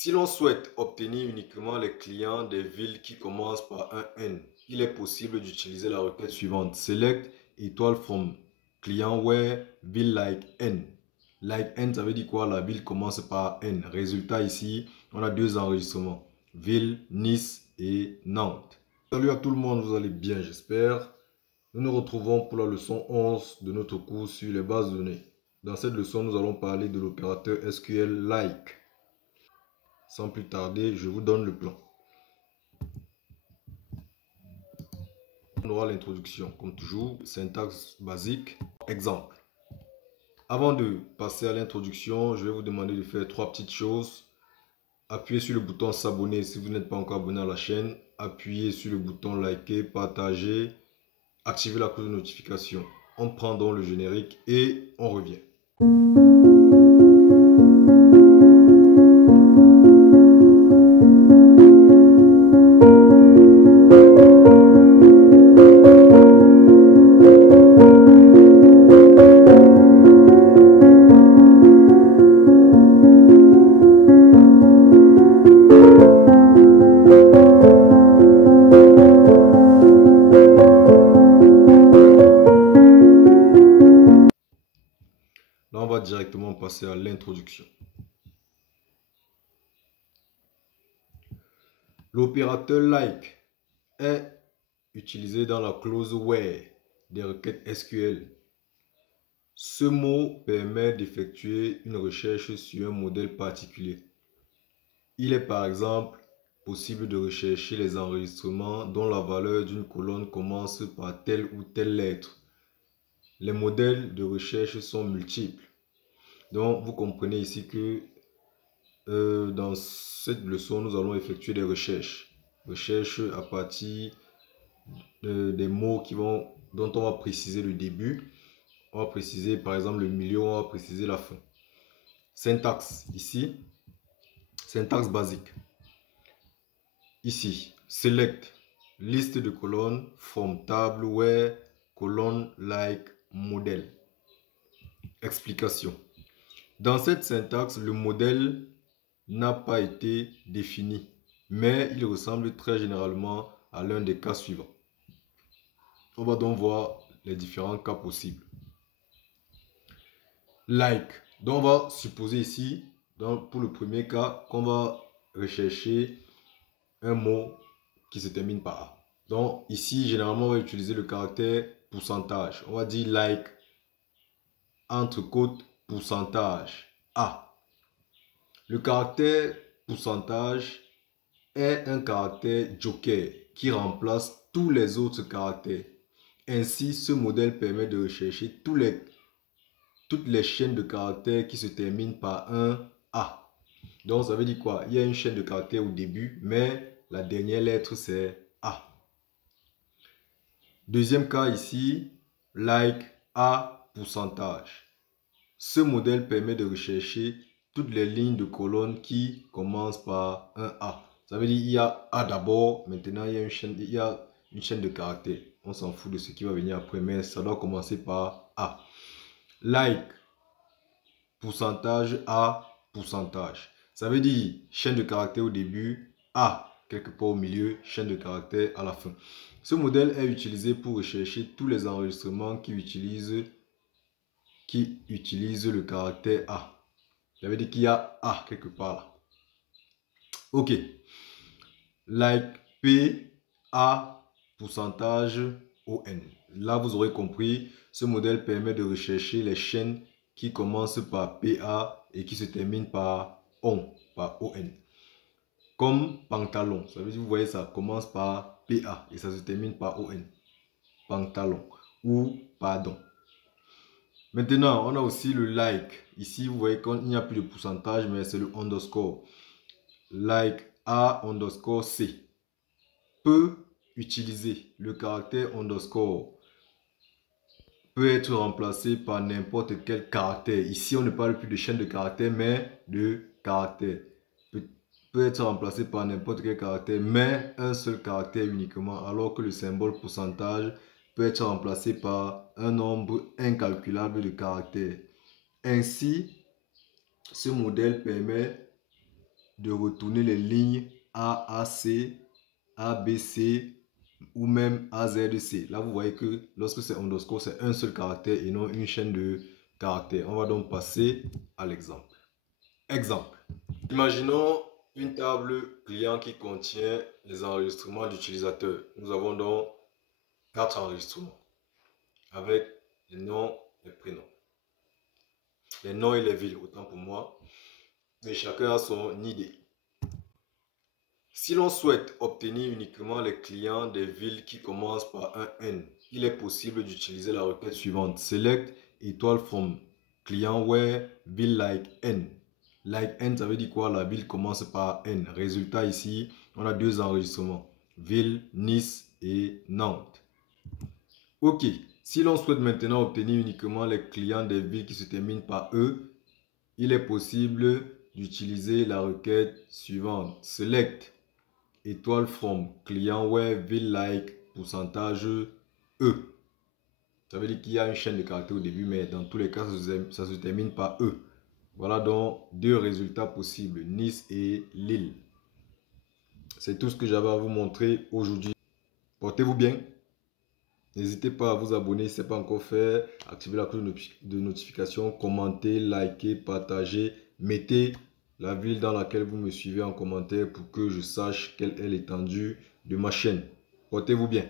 Si l'on souhaite obtenir uniquement les clients des villes qui commencent par un N, il est possible d'utiliser la requête suivante. Select étoile from client where ville like N. Like N, ça veut dire quoi? La ville commence par N. Résultat ici, on a deux enregistrements. Ville, Nice et Nantes. Salut à tout le monde, vous allez bien, j'espère. Nous nous retrouvons pour la leçon 11 de notre cours sur les bases de données. Dans cette leçon, nous allons parler de l'opérateur SQL like. Sans plus tarder, je vous donne le plan. On aura l'introduction, comme toujours, syntaxe basique. Exemple. Avant de passer à l'introduction, je vais vous demander de faire trois petites choses. Appuyez sur le bouton s'abonner si vous n'êtes pas encore abonné à la chaîne. Appuyez sur le bouton liker, partager, activer la cloche de notification. On prend donc le générique et on revient. Là, on va directement passer à l'introduction. L'opérateur like est utilisé dans la clause where des requêtes SQL. Ce mot permet d'effectuer une recherche sur un modèle particulier. Il est par exemple possible de rechercher les enregistrements dont la valeur d'une colonne commence par telle ou telle lettre. Les modèles de recherche sont multiples. Donc, vous comprenez ici que dans cette leçon, nous allons effectuer des recherches. Recherches à partir des mots dont on va préciser le début. On va préciser par exemple le milieu, on va préciser la fin. Syntaxe ici. Syntaxe basique. Ici, select, liste de colonnes, from table where, colonne like, modèle. Explication. Dans cette syntaxe, le modèle n'a pas été défini, mais il ressemble très généralement à l'un des cas suivants. On va donc voir les différents cas possibles. Like. Donc, on va supposer ici, pour le premier cas, qu'on va rechercher un mot qui se termine par A. Donc, ici, généralement, on va utiliser le caractère pourcentage. On va dire like, entre côtes, pourcentage, A. Le caractère pourcentage est un caractère joker qui remplace tous les autres caractères. Ainsi, ce modèle permet de rechercher toutes les chaînes de caractères qui se terminent par un A. Donc, ça veut dire quoi? Il y a une chaîne de caractères au début, mais la dernière lettre, c'est A. Deuxième cas ici, like A pourcentage. Ce modèle permet de rechercher toutes les lignes de colonne qui commencent par un A. Ça veut dire qu'il y a A d'abord, maintenant il y a une chaîne de caractères. On s'en fout de ce qui va venir après, mais ça doit commencer par A. Like, pourcentage A, pourcentage. Ça veut dire chaîne de caractères au début, A quelque part au milieu, chaîne de caractères à la fin. Ce modèle est utilisé pour rechercher tous les enregistrements qui utilisent le caractère A. Ça veut dire qu'il y a A quelque part là. Ok. Like P, A, pourcentage, ON. Là, vous aurez compris, ce modèle permet de rechercher les chaînes qui commencent par PA et qui se terminent par ON. Comme pantalon. Ça veut dire, vous voyez, ça commence par PA et ça se termine par ON. Pantalon ou pardon. Maintenant, on a aussi le like. Ici, vous voyez qu'il n'y a plus de pourcentage, mais c'est le underscore. Like A underscore C. Peut utiliser le caractère underscore. Peut être remplacé par n'importe quel caractère. Ici, on ne parle plus de chaîne de caractères, mais de caractère. Peut être remplacé par n'importe quel caractère, mais un seul caractère uniquement, alors que le symbole pourcentage peut être remplacé par un nombre incalculable de caractères. Ainsi, ce modèle permet de retourner les lignes A, C, C ou même C. Là, vous voyez que lorsque c'est underscore, c'est un seul caractère et non une chaîne de caractères. On va donc passer à l'exemple. Exemple. Imaginons une table client qui contient les enregistrements d'utilisateurs. Nous avons donc 4 enregistrements avec les noms, les prénoms. Les noms et les villes, autant pour moi. Mais chacun a son idée. Si l'on souhaite obtenir uniquement les clients des villes qui commencent par un N, il est possible d'utiliser la requête suivante. Select étoile from client where ville like N. Like N, ça veut dire quoi? La ville commence par N. Résultat ici, on a 2 enregistrements. Ville, Nice et Nantes. Ok, si l'on souhaite maintenant obtenir uniquement les clients des villes qui se terminent par E, il est possible d'utiliser la requête suivante. Select étoile from client where ville like pourcentage E. Ça veut dire qu'il y a une chaîne de caractères au début, mais dans tous les cas, ça se termine par E. Voilà donc 2 résultats possibles, Nice et Lille. C'est tout ce que j'avais à vous montrer aujourd'hui. Portez-vous bien. N'hésitez pas à vous abonner si ce n'est pas encore fait. Activez la cloche de notification, commentez, likez, partagez. Mettez la ville dans laquelle vous me suivez en commentaire pour que je sache quelle est l'étendue de ma chaîne. Portez-vous bien.